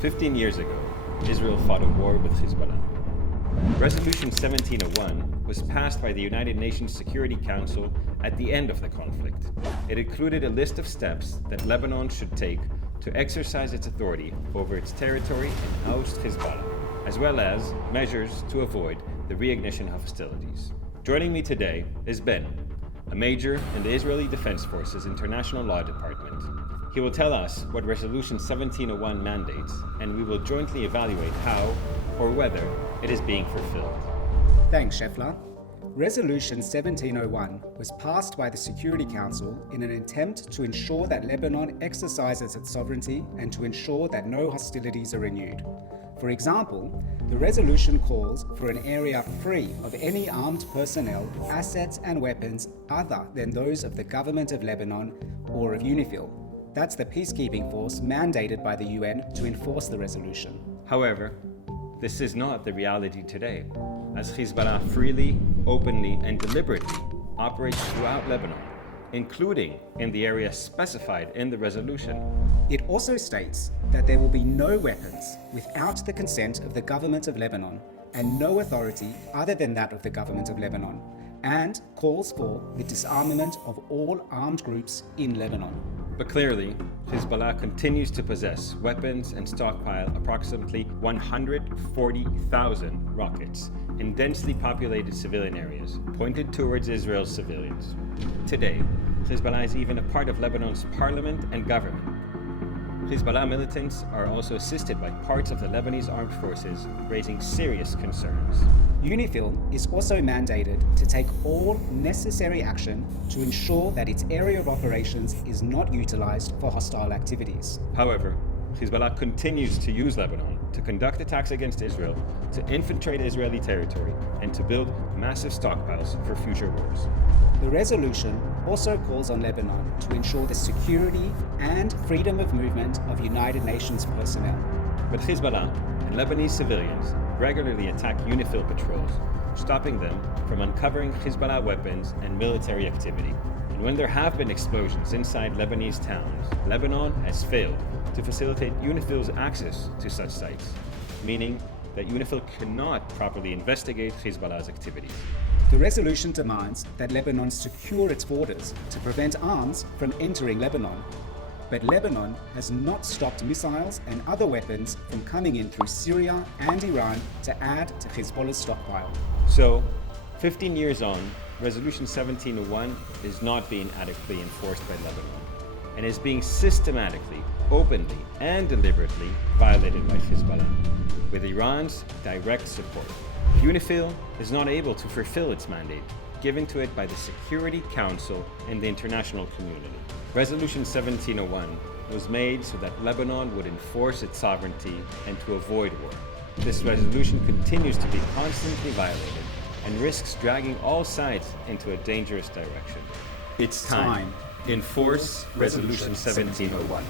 15 years ago, Israel fought a war with Hezbollah. Resolution 1701 was passed by the United Nations Security Council at the end of the conflict. It included a list of steps that Lebanon should take to exercise its authority over its territory and oust Hezbollah, as well as measures to avoid the reignition of hostilities. Joining me today is Ben, a major in the Israeli Defense Forces International Law Department. He will tell us what Resolution 1701 mandates, and we will jointly evaluate how or whether it is being fulfilled. Thanks, Shefler. Resolution 1701 was passed by the Security Council in an attempt to ensure that Lebanon exercises its sovereignty and to ensure that no hostilities are renewed. For example, the resolution calls for an area free of any armed personnel, assets and weapons other than those of the government of Lebanon or of UNIFIL. That's the peacekeeping force mandated by the UN to enforce the resolution. However, this is not the reality today, as Hezbollah freely, openly, and deliberately operates throughout Lebanon, including in the area specified in the resolution. It also states that there will be no weapons without the consent of the government of Lebanon and no authority other than that of the government of Lebanon, and calls for the disarmament of all armed groups in Lebanon. But clearly, Hezbollah continues to possess weapons and stockpile approximately 140,000 rockets in densely populated civilian areas, pointed towards Israel's civilians. Today, Hezbollah is even a part of Lebanon's parliament and government. Hezbollah militants are also assisted by parts of the Lebanese armed forces, raising serious concerns. UNIFIL is also mandated to take all necessary action to ensure that its area of operations is not utilized for hostile activities. However, Hezbollah continues to use Lebanon to conduct attacks against Israel, to infiltrate Israeli territory, and to build massive stockpiles for future wars. The resolution also calls on Lebanon to ensure the security and freedom of movement of United Nations personnel. But Hezbollah and Lebanese civilians regularly attack UNIFIL patrols, stopping them from uncovering Hezbollah weapons and military activity. And when there have been explosions inside Lebanese towns, Lebanon has failed to facilitate UNIFIL's access to such sites, meaning that UNIFIL cannot properly investigate Hezbollah's activities. The resolution demands that Lebanon secure its borders to prevent arms from entering Lebanon. But Lebanon has not stopped missiles and other weapons from coming in through Syria and Iran to add to Hezbollah's stockpile. So, 15 years on, Resolution 1701 is not being adequately enforced by Lebanon, and is being systematically, openly, and deliberately violated by Hezbollah, with Iran's direct support. UNIFIL is not able to fulfill its mandate given to it by the Security Council and the international community. Resolution 1701 was made so that Lebanon would enforce its sovereignty and to avoid war. This resolution continues to be constantly violated and risks dragging all sides into a dangerous direction. It's time. Enforce Resolution 1701.